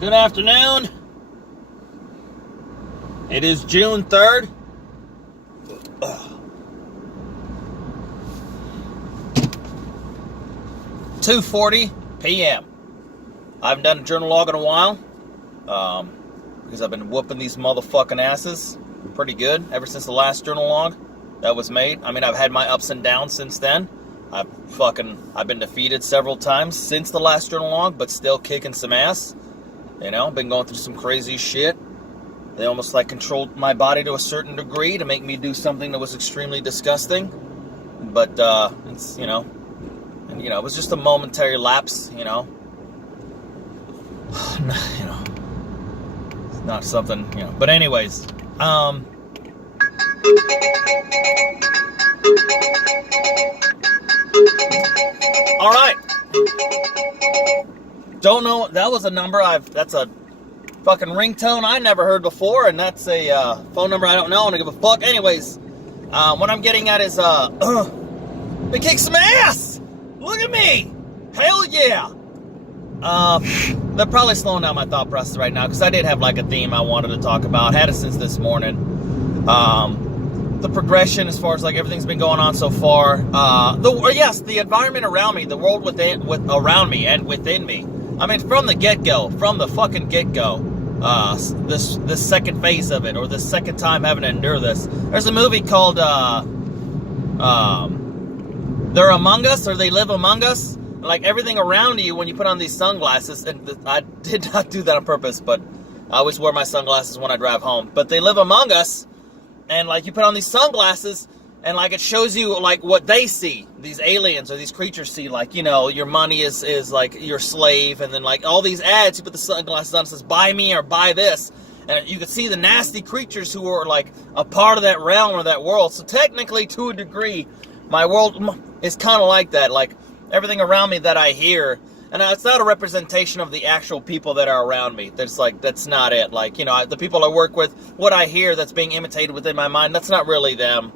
Good afternoon. It is June 3rd. 2:40 p.m. I haven't done a journal log in a while because I've been whooping these motherfucking asses pretty good ever since the last journal log that was made. I mean, I've had my ups and downs since then. I've been defeated several times since the last journal log, but still kicking some ass. You know, been going through some crazy shit. They almost like controlled my body to a certain degree to make me do something that was extremely disgusting. But it's, it was just a momentary lapse, it's not something, But anyways, all right. Don't know. That was a number that's a fucking ringtone I never heard before, and that's a phone number I don't know. I don't give a fuck. Anyways, what I'm getting at is they kick some ass. Look at me. Hell yeah. They're probably slowing down my thought process right now because I did have like a theme I wanted to talk about. Had it since this morning. The progression as far as like everything's been going on so far. The environment around me, the world around me and within me. I mean, from the fucking get-go, this second phase of it, or the second time having to endure this. There's a movie called They're Among Us, or They Live Among Us. Like everything around you when you put on these sunglasses, and I did not do that on purpose, but I always wear my sunglasses when I drive home. But they live among us, and like you put on these sunglasses, and like it shows you like what they see, these aliens or these creatures see, like, your money is like your slave, and then like all these ads, you put the sunglasses on, it says buy me or buy this, and you can see the nasty creatures who are like a part of that realm or that world. So technically, to a degree, my world is kind of like that, like everything around me that I hear, and it's not a representation of the actual people that are around me. That's not it. Like, the people I work with, what I hear that's being imitated within my mind, that's not really them.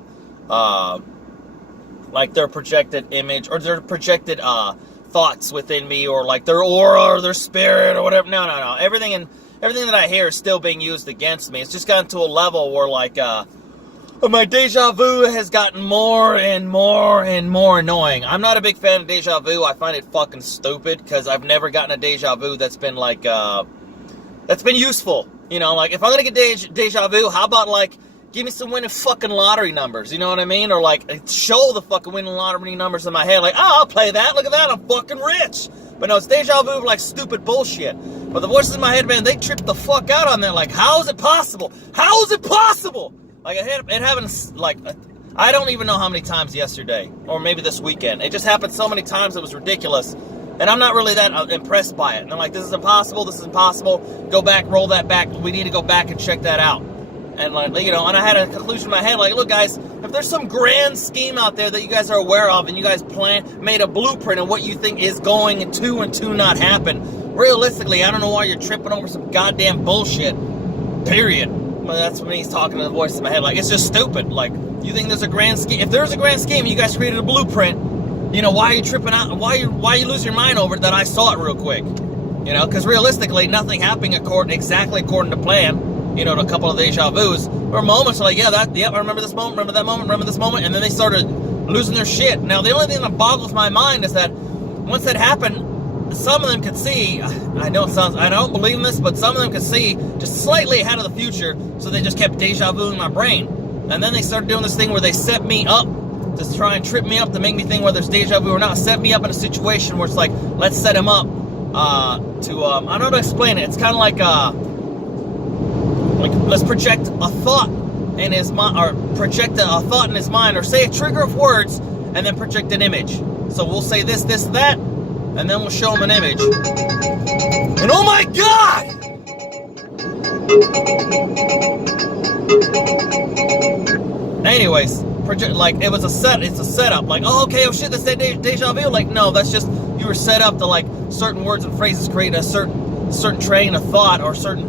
Like their projected image or their projected thoughts within me, or like their aura or their spirit or whatever. No. Everything that I hear is still being used against me. It's just gotten to a level where like my deja vu has gotten more and more and more annoying. I'm not a big fan of deja vu. I find it fucking stupid because I've never gotten a deja vu that's been like that's been useful. Like if I'm gonna get deja vu, how about like give me some winning fucking lottery numbers, you know what I mean? Or like show the fucking winning lottery numbers in my head, like, oh, I'll play that, look at that, I'm fucking rich. But no, it's deja vu, like stupid bullshit. But the voices in my head, man, they trip the fuck out on that. Like, how is it possible? How is it possible? Like, it happened, like, I don't even know how many times yesterday, or maybe this weekend. It just happened so many times it was ridiculous. And I'm not really that impressed by it. And I'm like, this is impossible, go back, roll that back, we need to go back and check that out. And like, and I had a conclusion in my head, like, look guys, if there's some grand scheme out there that you guys are aware of, and you guys made a blueprint of what you think is going to not happen, realistically, I don't know why you're tripping over some goddamn bullshit, period. Well, that's when he's talking to the voice in my head, like, it's just stupid. Like, you think there's a grand scheme? If there's a grand scheme and you guys created a blueprint, why are you tripping out? Why you losing your mind over it that I saw it real quick? Because realistically, nothing happening exactly according to plan. To a couple of deja vus, or moments like, I remember this moment, remember that moment, remember this moment, and then they started losing their shit. Now, the only thing that boggles my mind is that once that happened, some of them could see, I don't believe in this, but some of them could see just slightly ahead of the future, so they just kept deja vuing my brain. And then they started doing this thing where they set me up to try and trip me up to make me think whether it's deja vu or not, set me up in a situation where it's like, let's set him up I don't know how to explain it. It's kind of like let's project a thought in his mind, or project a thought in his mind, or say a trigger of words, and then project an image. So we'll say this, that, and then we'll show him an image. And oh my God! Anyways, it's a setup. Like, oh, okay, oh shit, that's that deja vu. Like, no, that's just, you were set up to like certain words and phrases create a certain train of thought, or certain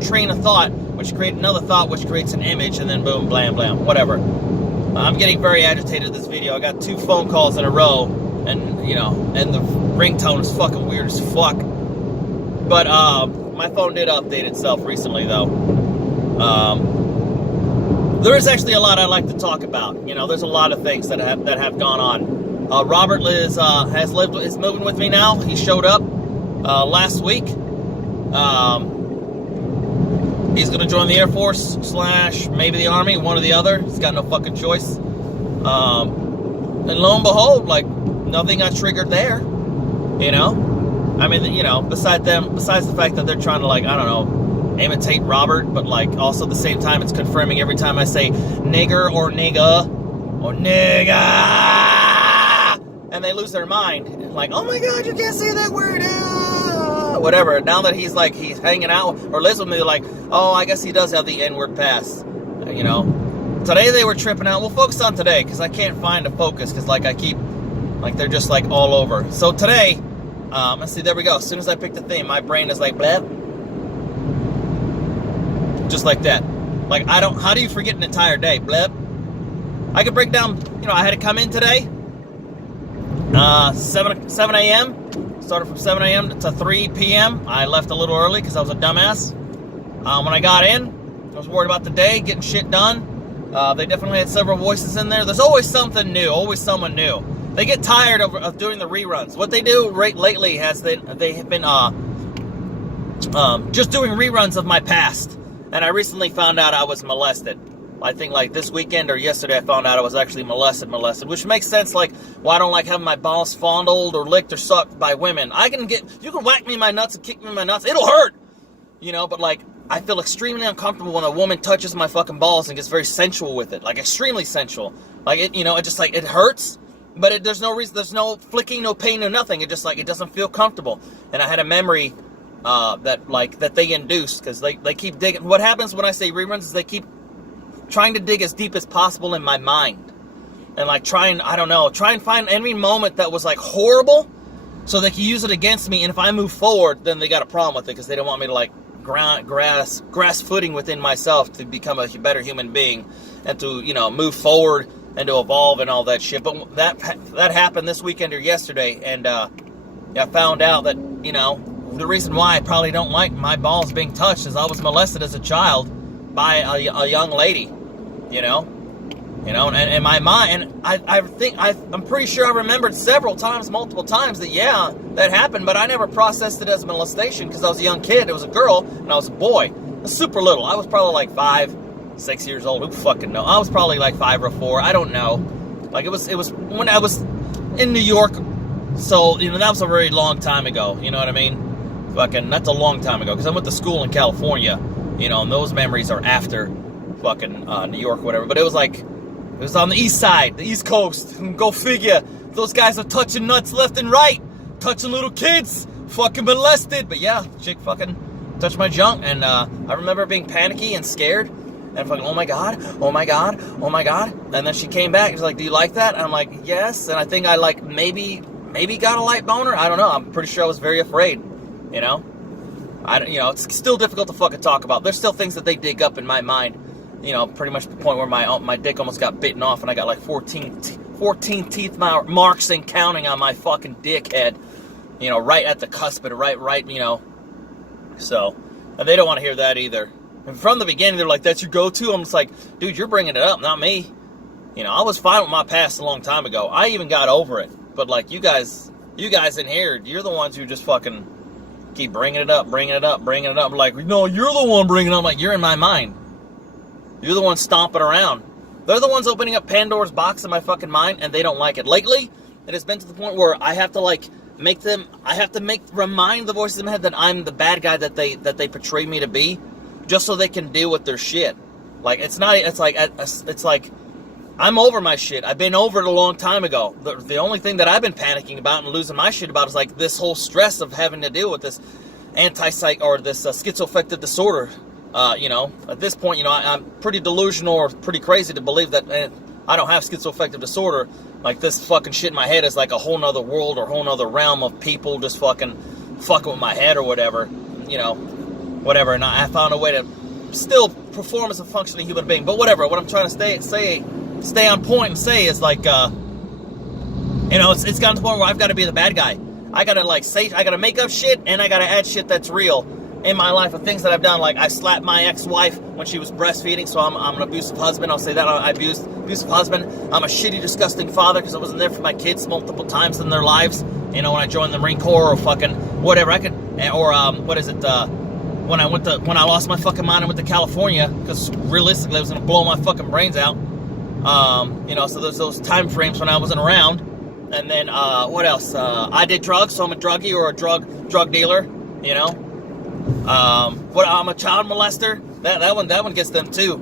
train of thought, which create another thought, which creates an image, and then boom, blam, blam, whatever. I'm getting very agitated in this video. I got 2 phone calls in a row, and, and the ringtone is fucking weird as fuck. But my phone did update itself recently, though. There is actually a lot I'd like to talk about. There's a lot of things that have gone on. Robert is moving with me now. He showed up last week. He's going to join the Air Force / maybe the Army, one or the other. He's got no fucking choice. And lo and behold, nothing got triggered there. I mean, besides the fact that they're trying to, imitate Robert, but, also at the same time, it's confirming every time I say nigger or nigga or nigga, and they lose their mind. Oh my God, you can't say that word. Whatever. Now that he's hanging out or lives with me, they're oh, I guess he does have the N-word pass. Today they were tripping out. We'll focus on today because I can't find a focus because I keep, they're just all over. So today, let's see, there we go. As soon as I pick the theme, my brain is bleh. Just like that. How do you forget an entire day? Blep. I could break down, I had to come in today. 7 a.m. Started from 7 a.m. to 3 p.m. I left a little early because I was a dumbass. When I got in, I was worried about the day, getting shit done. They definitely had several voices in there. There's always something new, always someone new. They get tired of doing the reruns. What they do lately has they have been just doing reruns of my past. And I recently found out I was molested. I think this weekend or yesterday I found out I was actually molested, which makes sense. Why I don't like having my balls fondled or licked or sucked by women. You can whack me in my nuts and kick me in my nuts. It'll hurt. But I feel extremely uncomfortable when a woman touches my fucking balls and gets very sensual with it. Extremely sensual. It hurts. But there's no reason, there's no flicking, no pain, no nothing. It just it doesn't feel comfortable. And I had a memory that they induced because they keep digging. What happens when I say reruns is they keep trying to dig as deep as possible in my mind and try and find any moment that was horrible so they can use it against me. And if I move forward, then they got a problem with it because they don't want me to grasp footing within myself to become a better human being and to move forward and to evolve and all that shit. But that happened this weekend or yesterday, and I found out that the reason why I probably don't like my balls being touched is I was molested as a child by a young lady, and in my mind, and I'm pretty sure I remembered multiple times that happened, but I never processed it as molestation because I was a young kid. It was a girl and I was a boy. I was super little. I was probably 5, 6 years old. Who fucking know? I was probably 5 or 4. I don't know. It was when I was in New York. So that was a very long time ago. You know what I mean? That's a long time ago because I went to school in California. And those memories are after New York or whatever. But it was it was on the east side, the east coast. Go figure. Those guys are touching nuts left and right. Touching little kids. Fucking molested. But yeah, chick fucking touched my junk. And I remember being panicky and scared. And oh my God, oh my God, oh my God. And then she came back. She's do you like that? And I'm yes. And I think I maybe got a light boner. I don't know. I'm pretty sure I was very afraid. It's still difficult to fucking talk about. There's still things that they dig up in my mind. Pretty much to the point where my dick almost got bitten off and I got 14 teeth marks and counting on my fucking dick head. Right at the cusp of right. So, and they don't want to hear that either. And from the beginning, they're that's your go-to. I'm just dude, you're bringing it up, not me. I was fine with my past a long time ago. I even got over it. But you guys in here, you're the ones who just fucking keep bringing it up. No, you're the one bringing it up. You're in my mind. You're the one stomping around. They're the ones opening up Pandora's box in my fucking mind, and they don't like it. Lately, it has been to the point where I have to remind the voices in my head that I'm the bad guy that they portray me to be, just so they can deal with their shit. It's I'm over my shit. I've been over it a long time ago. The only thing that I've been panicking about and losing my shit about is this whole stress of having to deal with this anti-psych or this schizoaffective disorder. At this point, I'm pretty delusional or pretty crazy to believe that I don't have schizoaffective disorder. This fucking shit in my head is a whole nother world or whole nother realm of people just fucking with my head or whatever. Whatever. And I found a way to still perform as a functioning human being. But whatever. What I'm trying to stay on point and say is it's gotten to the point where I've got to be the bad guy. I gotta like say, I gotta make up shit, and I gotta add shit that's real in my life of things that I've done. Like I slapped my ex-wife when she was breastfeeding, so I'm an abusive husband. I'll say that. I abused abusive husband. I'm a shitty, disgusting father because I wasn't there for my kids multiple times in their lives. You know, when I joined the Marine Corps or fucking whatever, I could, or when I lost my fucking mind and went to California, because realistically I was gonna blow my fucking brains out. You know, so there's those time frames when I wasn't around. And then what else? I did drugs, so I'm a druggie or a drug dealer. You know. I'm a child molester. That one gets them too,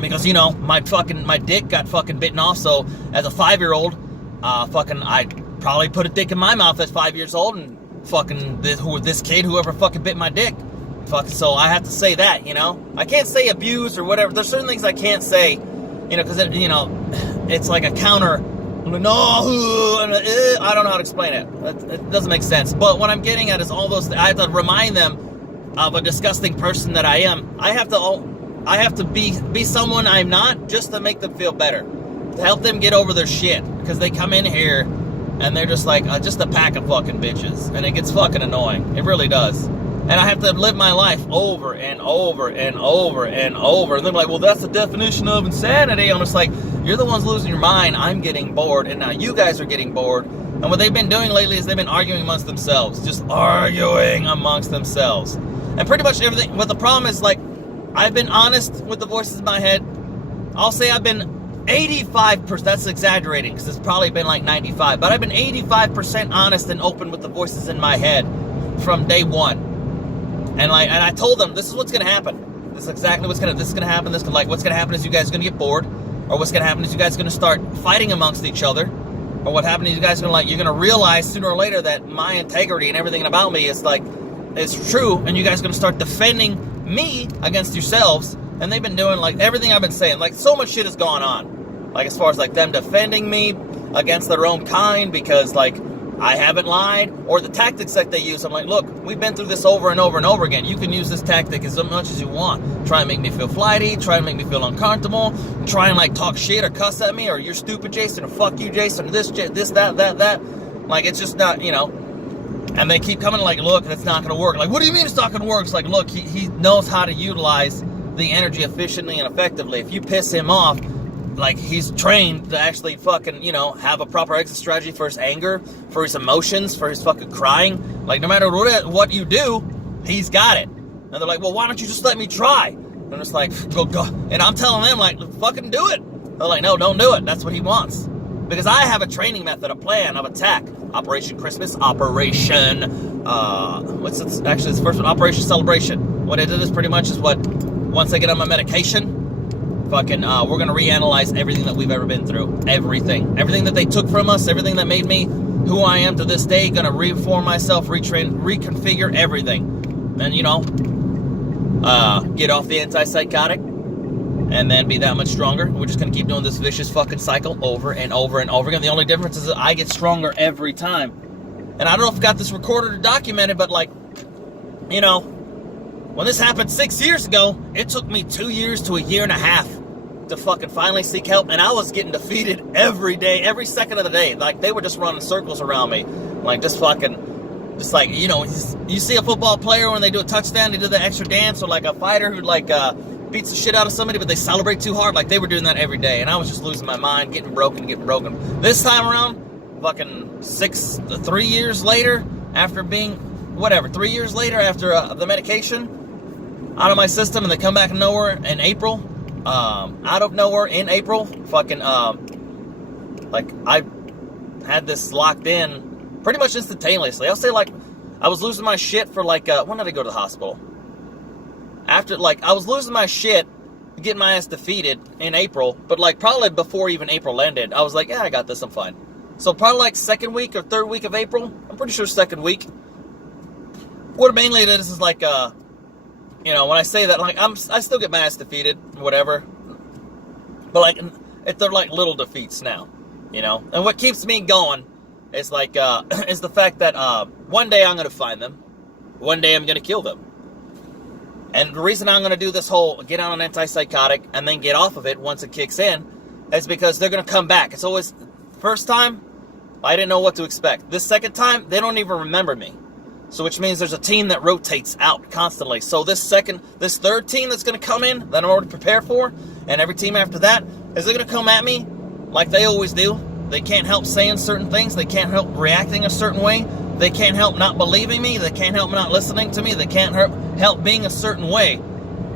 because you know my dick got fucking bitten off. So as a 5-year-old, I probably put a dick in my mouth at 5 years old, and fucking this kid, whoever fucking bit my dick, so I have to say that, you know. I can't say abuse or whatever. There's certain things I can't say, you know, because it's like a counter. No, I don't know how to explain it. It doesn't make sense. But what I'm getting at is all those. I have to remind them of a disgusting person that I am. I have to be someone I'm not, just to make them feel better, to help them get over their shit, because they come in here and they're just like just a pack of fucking bitches, and it gets fucking annoying. It really does. And I have to live my life over and over and over and over, and they're like, well, that's the definition of insanity. I'm just like, you're the ones losing your mind. I'm getting bored, and now you guys are getting bored. And what they've been doing lately is they've been arguing amongst themselves, just arguing amongst themselves. And pretty much everything, but the problem is, like, I've been honest with the voices in my head. I'll say I've been 85%, that's exaggerating, because it's probably been like 95, but I've been 85% honest and open with the voices in my head from day one. And I told them, this is what's going to happen. This is exactly what's going to happen. What's going to happen is you guys are going to get bored, or what's going to happen is you guys are going to start fighting amongst each other, or what happened is you guys are going to, you're going to realize sooner or later that my integrity and everything about me is like, it's true, and you guys are going to start defending me against yourselves. And they've been doing, like, everything I've been saying. Like, so much shit has gone on. Like, as far as, like, them defending me against their own kind because, like, I haven't lied. Or the tactics that they use. I'm like, look, we've been through this over and over and over again. You can use this tactic as much as you want. Try and make me feel flighty. Try and make me feel uncomfortable. Try and, like, talk shit or cuss at me. Or you're stupid, Jason. Or fuck you, Jason. Or this, that. Like, it's just not, you know. And they keep coming like, look, that's not going to work. Like, what do you mean it's not going to work? It's like, look, he knows how to utilize the energy efficiently and effectively. If you piss him off, like, he's trained to actually fucking, you know, have a proper exit strategy for his anger, for his emotions, for his fucking crying. Like, no matter what you do, he's got it. And they're like, well, why don't you just let me try? And I'm just like, go. And I'm telling them, like, fucking do it. They're like, no, don't do it. That's what he wants. Because I have a training method, a plan of attack. Operation Christmas, Operation, actually it's the first one, Operation Celebration. What it is pretty much is what, once I get on my medication, fucking, we're going to reanalyze everything that we've ever been through. Everything. Everything that they took from us, everything that made me who I am to this day, going to reform myself, retrain, reconfigure everything. And, you know, get off the antipsychotic, and then be that much stronger. We're just going to keep doing this vicious fucking cycle over and over and over again. The only difference is that I get stronger every time. And I don't know if I got this recorded or documented, but, like, you know, when this happened 6 years ago, it took me 2 years to a year and a half to fucking finally seek help. And I was getting defeated every day, every second of the day. Like, they were just running circles around me. Like, just like, you know, you see a football player when they do a touchdown, they do the extra dance, or like a fighter who, like, beats the shit out of somebody, but they celebrate too hard. Like, they were doing that every day, and I was just losing my mind, getting broken. This time around, fucking 3 years later, after being, 3 years later after the medication out of my system, and they come back nowhere in April, out of nowhere in April, fucking, like, I had this locked in pretty much instantaneously. I'll say, like, I was losing my shit for, like, when did I go to the hospital? After, like, I was losing my shit, getting my ass defeated in April, but, like, probably before even April ended, I was like, yeah, I got this, I'm fine. So probably, like, second week or third week of April, I'm pretty sure second week. What mainly it is like, you know, when I say that, like, I still get my ass defeated, whatever. But, like, they're, like, little defeats now, you know? And what keeps me going is, like, is the fact that, one day I'm going to find them. One day I'm going to kill them. And the reason I'm going to do this whole get on an antipsychotic and then get off of it once it kicks in is because they're going to come back. It's always, first time, I didn't know what to expect. This second time, they don't even remember me. So which means there's a team that rotates out constantly. So this third team that's going to come in, that I'm already prepared for, and every team after that, is they going to come at me like they always do. They can't help saying certain things. They can't help reacting a certain way. They can't help not believing me. They can't help not listening to me. They can't help being a certain way.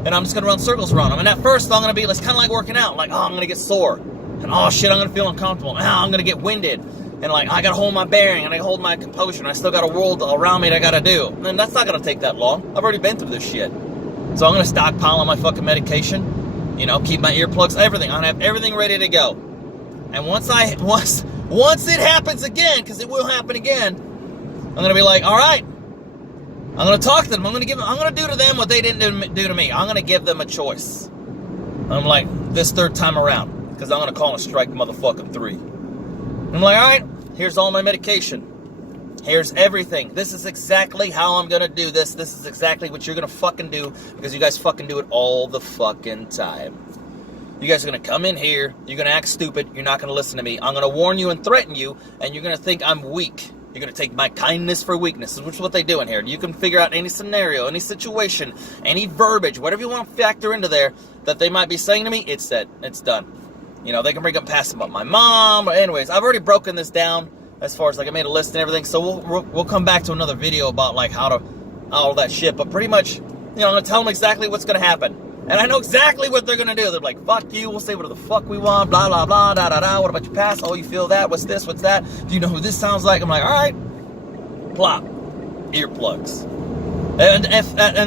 And I'm just going to run circles around them. And at first, I'm going to be, it's kind of like working out. Like, oh, I'm going to get sore. And oh, shit, I'm going to feel uncomfortable. Oh, I'm going to get winded. And like, I got to hold my bearing. And I hold my composure. And I still got a world around me that I got to do. And that's not going to take that long. I've already been through this shit. So I'm going to stockpile on my fucking medication. You know, keep my earplugs, everything. I'm going to have everything ready to go. And once it happens again, because it will happen again, I'm going to be like, all right. I'm going to talk to them. I'm going to do to them what they didn't do to me. I'm going to give them a choice. I'm like, this third time around, because I'm going to call a strike motherfucking 3. I'm like, all right, here's all my medication. Here's everything. This is exactly how I'm going to do this. This is exactly what you're going to fucking do, because you guys fucking do it all the fucking time. You guys are going to come in here. You're going to act stupid. You're not going to listen to me. I'm going to warn you and threaten you, and you're going to think I'm weak. You're going to take my kindness for weakness, which is what they do in here. You can figure out any scenario, any situation, any verbiage, whatever you want to factor into there that they might be saying to me, it's said. It's done. You know, they can bring up past about my mom. But anyways, I've already broken this down as far as, like, I made a list and everything. So we'll come back to another video about, like, how to, all that shit. But pretty much, you know, I'm going to tell them exactly what's going to happen. And I know exactly what they're going to do. They're like, fuck you, we'll say whatever the fuck we want, blah, blah, blah, da, da, da. What about your past? Oh, you feel that? What's this? What's that? Do you know who this sounds like? I'm like, all right. Plop. Earplugs. And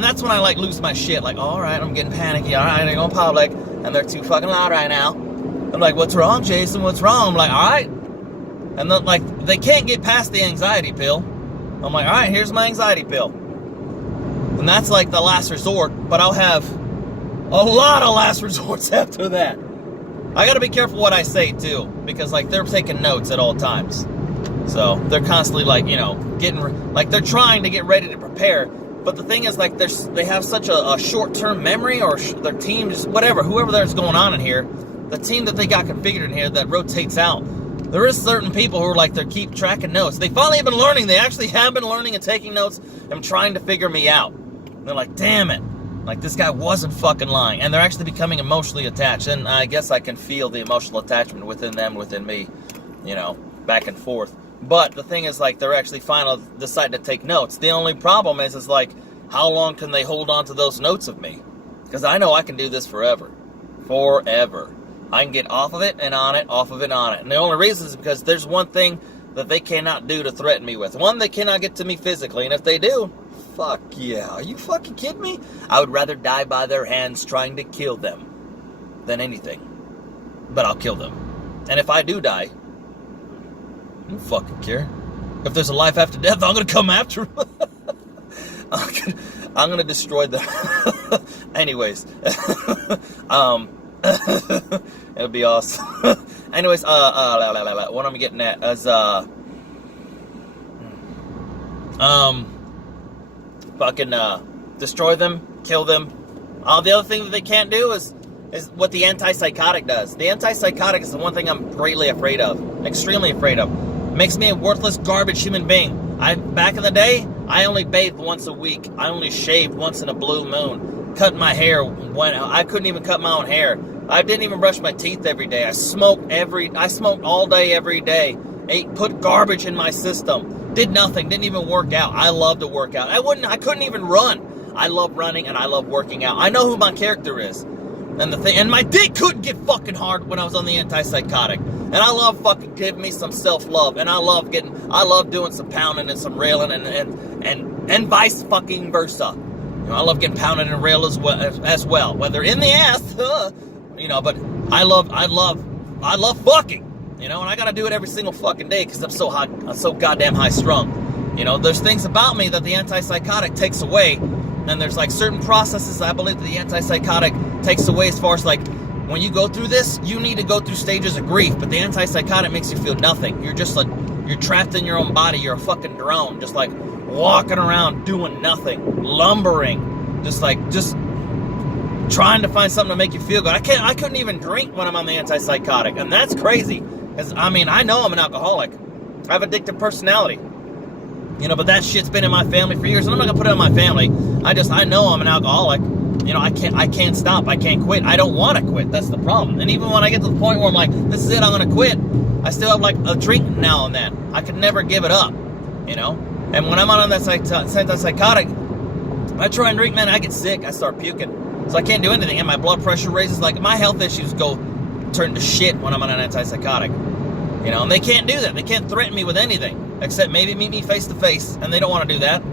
that's when I, like, lose my shit. Like, all right, I'm getting panicky. All right, I go in public, and they're too fucking loud right now. I'm like, what's wrong, Jason? What's wrong? I'm like, all right. And then, like, they can't get past the anxiety pill. I'm like, all right, here's my anxiety pill. And that's, like, the last resort, but I'll have a lot of last resorts after that. I gotta be careful what I say, too, because, like, they're taking notes at all times. So, they're constantly, like, you know, they're trying to get ready to prepare. But the thing is, like, they have such a short-term memory, or their team, just whatever, whoever there's going on in here, the team that they got configured in here that rotates out, there is certain people who are, like, they keep tracking notes. They finally have been learning. They actually have been learning and taking notes and trying to figure me out. And they're like, damn it. Like, this guy wasn't fucking lying. And they're actually becoming emotionally attached. And I guess I can feel the emotional attachment within them, within me, you know, back and forth. But the thing is, like, they're actually finally deciding to take notes. The only problem is like, how long can they hold on to those notes of me? Because I know I can do this forever. Forever. I can get off of it and on it, off of it and on it. And the only reason is because there's one thing that they cannot do to threaten me with. One, they cannot get to me physically. And if they do, fuck yeah. Are you fucking kidding me? I would rather die by their hands trying to kill them than anything. But I'll kill them. And if I do die, I don't fucking care. If there's a life after death, I'm going to come after them. I'm going to destroy them. Anyways. It'll be awesome. Anyways, what I'm getting at is, fucking, destroy them, kill them. The other thing that they can't do is what the antipsychotic does. The antipsychotic is the one thing I'm greatly afraid of. Extremely afraid of. Makes me a worthless, garbage human being. Back in the day, I only bathed once a week. I only shaved once in a blue moon. Cut my hair when I couldn't even cut my own hair. I didn't even brush my teeth every day. I smoked all day, every day. Put garbage in my system. Did nothing. Didn't even work out. I love to work out. I couldn't even run. I love running and I love working out. I know who my character is. And my dick couldn't get fucking hard when I was on the antipsychotic. And I love fucking giving me some self-love. And I love doing some pounding and some railing and vice fucking versa. You know, I love getting pounded and railed as well. Whether in the ass, you know, but I love fucking. You know, and I gotta do it every single fucking day because I'm so goddamn high strung. You know, there's things about me that the antipsychotic takes away. And there's, like, certain processes I believe that the antipsychotic takes away, as far as, like, when you go through this, you need to go through stages of grief, but the antipsychotic makes you feel nothing. You're just, like, you're trapped in your own body. You're a fucking drone, just, like, walking around doing nothing, lumbering, just trying to find something to make you feel good. I couldn't even drink when I'm on the antipsychotic, and that's crazy, because, I mean, I know I'm an alcoholic. I have addictive personality. You know, but that shit's been in my family for years, and I'm not gonna put it on my family. I know I'm an alcoholic. You know, I can't stop. I can't quit. I don't want to quit. That's the problem. And even when I get to the point where I'm like, this is it, I'm gonna quit, I still have like a drink now and then. I could never give it up. You know, and when I'm on that antipsychotic, I try and drink, man, I get sick. I start puking, so I can't do anything, and my blood pressure raises. Like my health issues turn to shit when I'm on an antipsychotic. You know, and they can't do that. They can't threaten me with anything. Except maybe meet me face to face, and they don't want to do that.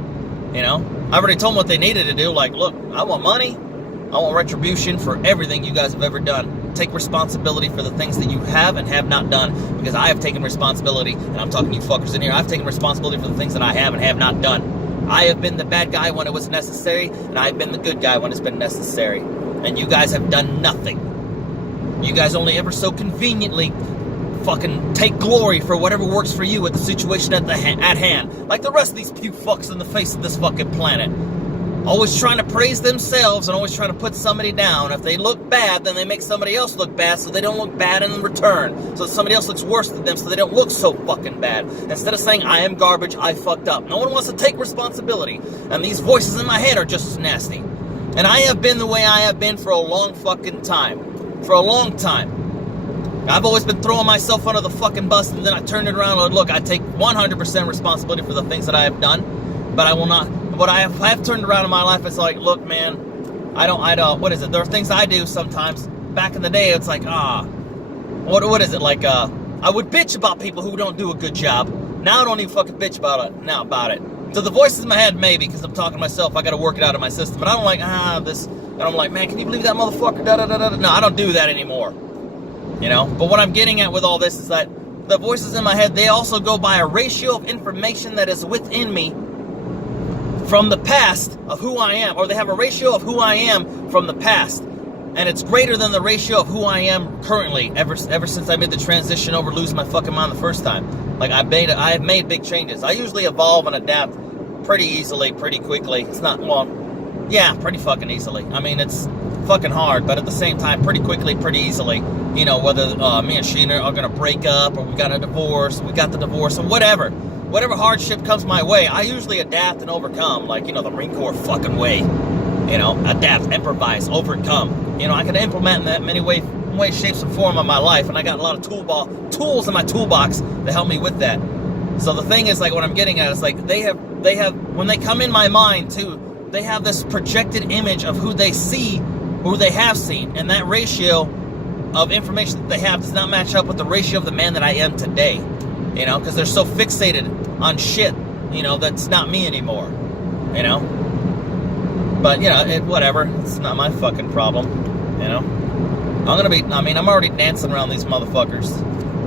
You know, I've already told them what they needed to do. Like, look, I want money. I want retribution for everything you guys have ever done. Take responsibility for the things that you have and have not done, because I have taken responsibility, and I'm talking to you fuckers in here. I've taken responsibility for the things that I have and have not done. I have been the bad guy when it was necessary, and I've been the good guy when it's been necessary. And you guys have done nothing. You guys only ever so conveniently fucking take glory for whatever works for you at the situation at hand. Like the rest of these few fucks on the face of this fucking planet. Always trying to praise themselves and always trying to put somebody down. If they look bad, then they make somebody else look bad so they don't look bad in return. So somebody else looks worse than them so they don't look so fucking bad. Instead of saying, I am garbage, I fucked up. No one wants to take responsibility. And these voices in my head are just as nasty. And I have been the way I have been for a long fucking time. For a long time. I've always been throwing myself under the fucking bus, and then I turned it around and look, I take 100% responsibility for the things that I have done, but I will not. What I have turned around in my life is like, look, man, I don't, what is it? There are things I do sometimes. Back in the day, it's like, what is it? Like, I would bitch about people who don't do a good job. Now I don't even fucking bitch about it. So the voices in my head, maybe, because I'm talking to myself, I gotta work it out of my system, but I don't like, this, and I'm like, man, can you believe that motherfucker, da-da-da-da-da. No, I don't do that anymore. You know, but what I'm getting at with all this is that the voices in my head, they also go by a ratio of information that is within me from the past of who I am, or they have a ratio of who I am from the past, and it's greater than the ratio of who I am currently, ever since I made the transition over losing my fucking mind the first time. Like, I have made big changes. I usually evolve and adapt pretty easily, pretty quickly. It's not, well, yeah, pretty fucking easily. I mean, it's fucking hard, but at the same time, pretty quickly, pretty easily. You know, whether me and Sheena are gonna break up, or we got the divorce, or whatever hardship comes my way, I usually adapt and overcome, like, you know, the Marine Corps fucking way. You know, adapt, improvise, overcome. You know, I can implement in that many ways, shapes, and form of my life, and I got a lot of tools in my toolbox to help me with that. So the thing is, like, what I'm getting at is, like, they have, when they come in my mind too, they have this projected image of who they see, who they have seen, and that ratio of information that they have does not match up with the ratio of the man that I am today. You know, because they're so fixated on shit, you know, that's not me anymore. You know? But, you know, whatever. It's not my fucking problem. You know? I'm already dancing around these motherfuckers.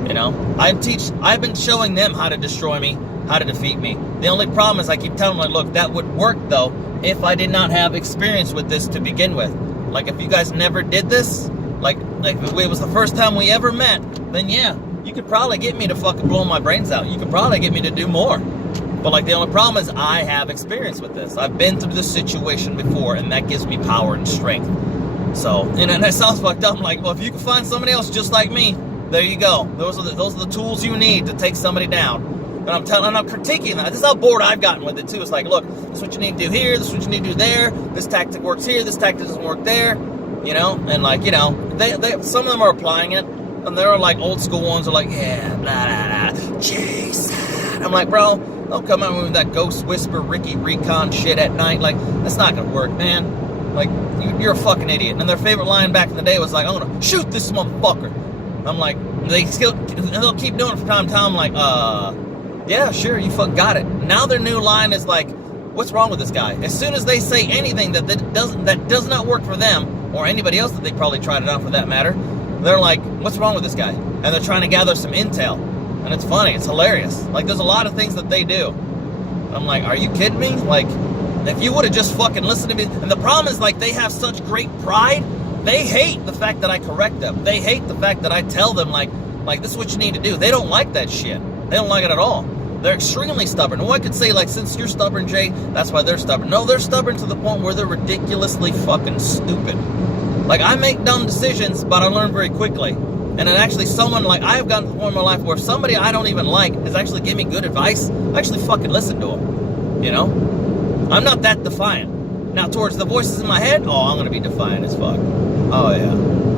You know? I've been showing them how to destroy me, how to defeat me. The only problem is I keep telling them, like, look, that would work, though, if I did not have experience with this to begin with. Like, if you guys never did this, like if it was the first time we ever met, then yeah, you could probably get me to fucking blow my brains out. You could probably get me to do more. But, like, the only problem is I have experience with this. I've been through this situation before, and that gives me power and strength. So, and that sounds fucked up. I'm like, well, if you can find somebody else just like me, there you go. Those are the tools you need to take somebody down. And I'm critiquing that. This is how bored I've gotten with it too. It's like, look, this is what you need to do here, this is what you need to do there, this tactic works here, this tactic doesn't work there, you know, and, like, you know, they some of them are applying it, and there are, like, old school ones who are like, yeah, blah, blah, blah, Jason. I'm like, bro, don't come out with that ghost whisper, Ricky Recon shit at night. Like, that's not gonna work, man. Like, you're a fucking idiot. And their favorite line back in the day was like, I'm gonna shoot this motherfucker. I'm like, they'll keep doing it from time to time. I'm like, yeah, sure, you fuck got it. Now their new line is like, what's wrong with this guy? As soon as they say anything that does not work for them, or anybody else that they probably tried it out for that matter, they're like, what's wrong with this guy? And they're trying to gather some intel. And it's funny, it's hilarious. Like, there's a lot of things that they do. I'm like, are you kidding me? Like, if you would have just fucking listened to me. And the problem is, like, they have such great pride. They hate the fact that I correct them. They hate the fact that I tell them, like, this is what you need to do. They don't like that shit. They don't like it at all. They're extremely stubborn. And one could say, like, since you're stubborn, Jay, that's why they're stubborn. No, they're stubborn to the point where they're ridiculously fucking stupid. Like, I make dumb decisions, but I learn very quickly. And then actually someone, like, I have gotten to the point in my life where if somebody I don't even like has actually given me good advice, I actually fucking listen to them, you know? I'm not that defiant. Now, towards the voices in my head, oh, I'm going to be defiant as fuck. Oh, yeah.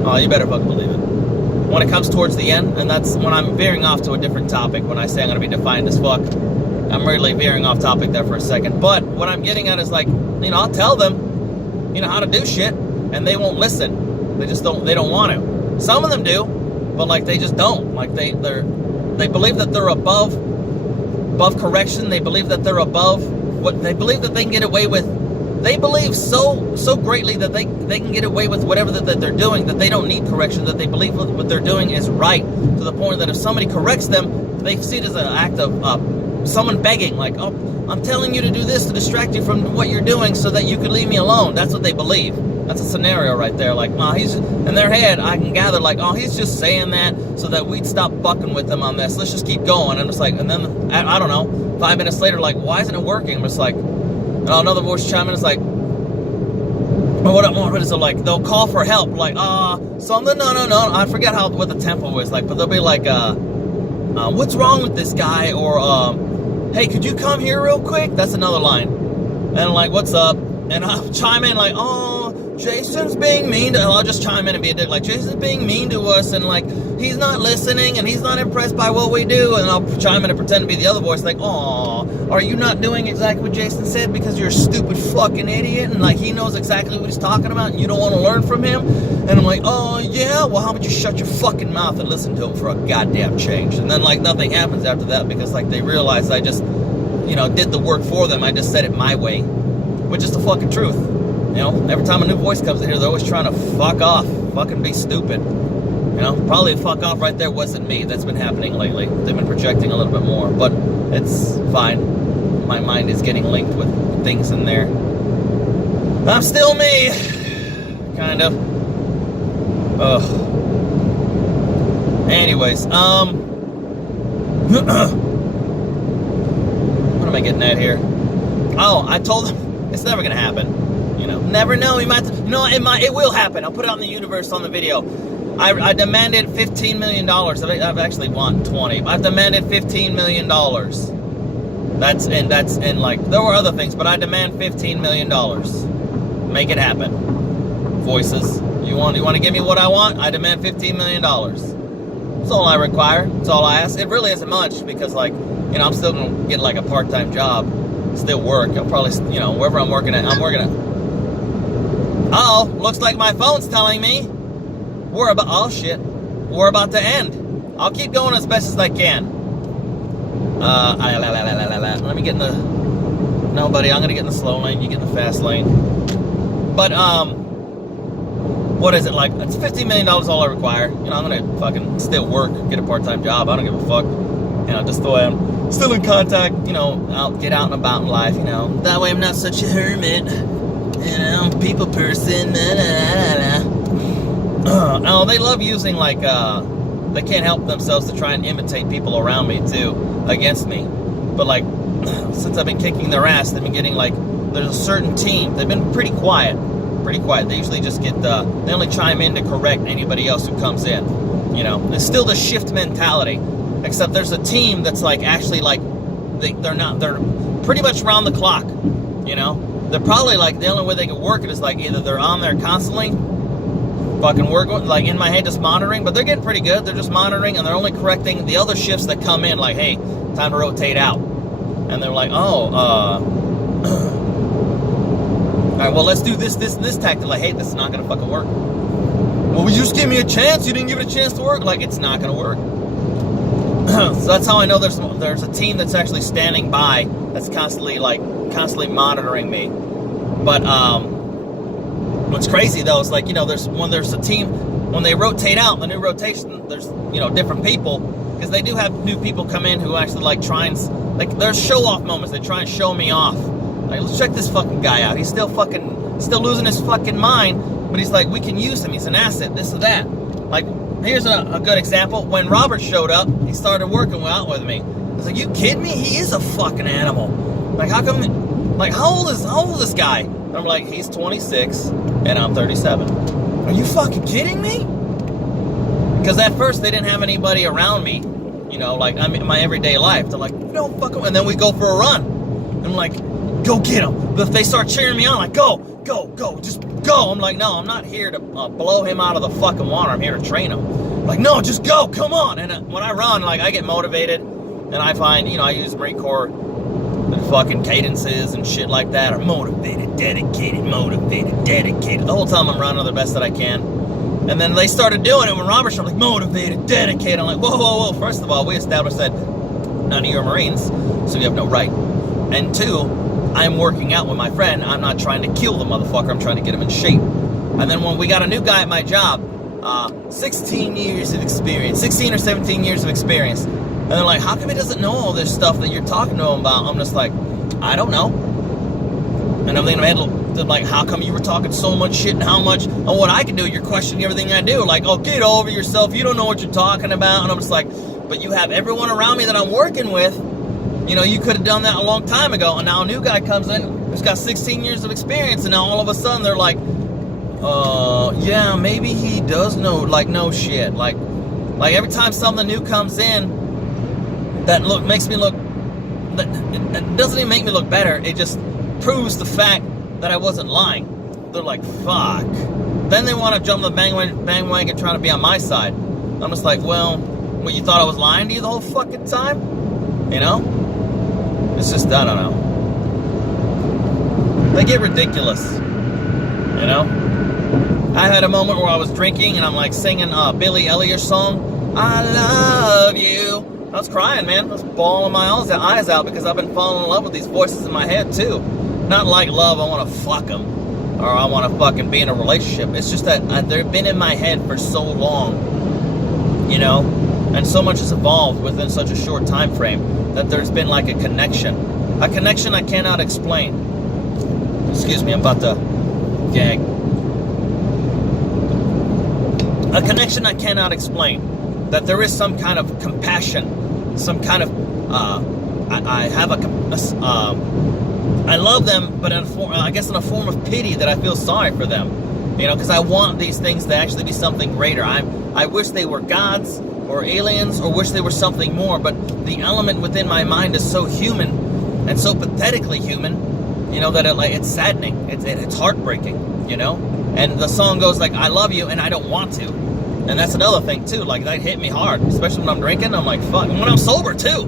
Oh, you better fucking believe it. When it comes towards the end, and that's when I'm veering off to a different topic, when I say I'm going to be defiant as fuck, I'm really veering off topic there for a second. But what I'm getting at is, like, you know, I'll tell them, you know, how to do shit, and they won't listen. They just don't, they don't want to. Some of them do, but, like, they just don't. Like, they believe that they're above correction. They believe that they're above what, they believe that they can get away with. They believe so greatly that they can get away with whatever that they're doing, that they don't need correction, that they believe what they're doing is right, to the point that if somebody corrects them, they see it as an act of someone begging, like, oh, I'm telling you to do this to distract you from what you're doing so that you could leave me alone. That's what they believe. That's a scenario right there. Like, oh, he's, in their head, I can gather, like, oh, he's just saying that so that we'd stop fucking with him on this. Let's just keep going. And it's like, and then, I don't know, 5 minutes later, like, why isn't it working? I'm just like, and another voice chime in, it's like, what is it, like, they'll call for help, like, something, no, I forget what the tempo is, like, but they'll be like, what's wrong with this guy, or, hey, could you come here real quick? That's another line. And, like, what's up? And I'll chime in, like, oh, Jason's being mean to, I'll just chime in and be a dick, like, Jason's being mean to us, and, like, he's not listening, and he's not impressed by what we do, and I'll chime in and pretend to be the other voice, like, aw, are you not doing exactly what Jason said because you're a stupid fucking idiot, and, like, he knows exactly what he's talking about, and you don't want to learn from him? And I'm like, oh, yeah, well, how about you shut your fucking mouth and listen to him for a goddamn change? And then, like, nothing happens after that, because, like, they realize I just, you know, did the work for them. I just said it my way, which is the fucking truth. You know, every time a new voice comes in here, they're always trying to fuck off, fucking be stupid. You know, probably fuck off right there wasn't me. That's been happening lately. They've been projecting a little bit more, but it's fine. My mind is getting linked with things in there. I'm still me, kind of. Ugh. Anyways, what am I getting at here? Oh, I told them it's never gonna happen. You know, never know. You might, you know, it will happen. I'll put it out in the universe on the video. I demanded $15 million. I've actually won 20. I've demanded $15 million. That's in like, there were other things, but I demand $15 million. Make it happen. Voices. You want to give me what I want? I demand $15 million. That's all I require. That's all I ask. It really isn't much, because, like, you know, I'm still gonna get like a part-time job, still work. I'll probably, you know, wherever I'm working at. Oh, looks like my phone's telling me we're about to end. I'll keep going as best as I can. Let me get in the, no, buddy, I'm gonna get in the slow lane, you get in the fast lane. But, what is it, like, it's $15 million all I require. You know, I'm gonna fucking still work, get a part-time job, I don't give a fuck. You know, just the way I'm still in contact, you know, get out and about in life, you know. That way I'm not such a hermit. You know, people person. Oh, they love using, like, they can't help themselves to try and imitate people around me, too, against me. But, like, since I've been kicking their ass, they've been getting, like, there's a certain team. They've been pretty quiet. They usually just get, they only chime in to correct anybody else who comes in. You know, it's still the shift mentality. Except there's a team that's, like, actually, like, they're pretty much round the clock, you know? They're probably, like, the only way they can work it is, like, either they're on there constantly, fucking working, like, in my head just monitoring, but they're getting pretty good. They're just monitoring, and they're only correcting the other shifts that come in, like, hey, time to rotate out. And they're like, oh, all right, well, let's do this tactic. Like, hey, this is not gonna fucking work. Well, you just give me a chance. You didn't give it a chance to work. Like, it's not gonna work. So that's how I know there's a team that's actually standing by, that's constantly monitoring me. But what's crazy though is, like, you know, when there's a team, when they rotate out, the new rotation, there's, you know, different people, because they do have new people come in who actually, like, try and, like, there's show off moments. They try and show me off. Like, let's check this fucking guy out. He's still losing his fucking mind, but he's like, we can use him. He's an asset. This or that. Like, here's a good example. When Robert showed up, he started working out with me. I was like, you kidding me? He is a fucking animal. Like, how come, like, how old is this guy? And I'm like, he's 26 and I'm 37. Are you fucking kidding me? Because at first they didn't have anybody around me, you know, like in my everyday life. They're like, don't fuck them. And then we go for a run. I'm like, go get him. But if they start cheering me on, like, go, just go. I'm like, no, I'm not here to blow him out of the fucking water. I'm here to train him. Like, no, just go, come on. And when I run, like, I get motivated. And I find, you know, I use Marine Corps fucking cadences and shit like that. Or motivated, dedicated. The whole time I'm running the best that I can. And then they started doing it when Robert started, like, motivated, dedicated. I'm like, whoa. First of all, we established that none of you are Marines, so you have no right. And two, I'm working out with my friend. I'm not trying to kill the motherfucker. I'm trying to get him in shape. And then when we got a new guy at my job, 16 years of experience, 16 or 17 years of experience. And they're like, how come he doesn't know all this stuff that you're talking to him about? I'm just like, I don't know. And I'm thinking, like, how come you were talking so much shit and how much on what I can do? You're questioning everything I do. Like, oh, get over yourself. You don't know what you're talking about. And I'm just like, but you have everyone around me that I'm working with. You know, you could have done that a long time ago. And now a new guy comes in who's got 16 years of experience. And now all of a sudden they're like, yeah, maybe he does know. Like, no shit. Like every time something new comes in that makes me look, it doesn't even make me look better. It just proves the fact that I wasn't lying. They're like, fuck. Then they want to jump the bandwagon trying to be on my side. I'm just like, well, what, you thought I was lying to you the whole fucking time? You know? It's just, I don't know. They get ridiculous. You know? I had a moment where I was drinking and I'm like singing Billy Elliot's song, I love you. I was crying, man. I was bawling my eyes out because I've been falling in love with these voices in my head too. Not like love, I want to fuck them, or I want to fucking be in a relationship. It's just that they've been in my head for so long, you know, and so much has evolved within such a short time frame that there's been like a connection I cannot explain. Excuse me, I'm about to gag. A connection I cannot explain. That there is some kind of compassion, some kind of, I love them, but in a form, I guess in a form of pity that I feel sorry for them, you know, because I want these things to actually be something greater. I wish they were gods or aliens or wish they were something more, but the element within my mind is so human and so pathetically human, you know, that it's saddening, it's heartbreaking, you know, and the song goes like, I love you and I don't want to. And that's another thing too, like that hit me hard, especially when I'm drinking. I'm like, fuck, and when I'm sober too.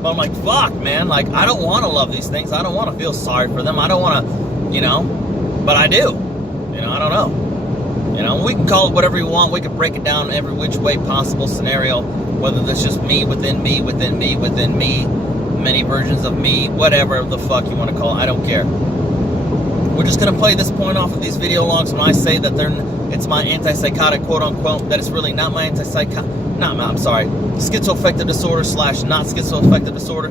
But I'm like, fuck, man, like I don't want to love these things. I don't want to feel sorry for them. I don't want to, you know, but I do. You know, I don't know. You know, we can call it whatever you want. We can break it down every which way possible scenario, whether that's just me, within me, many versions of me, whatever the fuck you want to call it. I don't care. We're just going to play this point off of these video logs when I say that it's my antipsychotic, quote unquote, that it's really not my schizoaffective disorder / not schizoaffective disorder.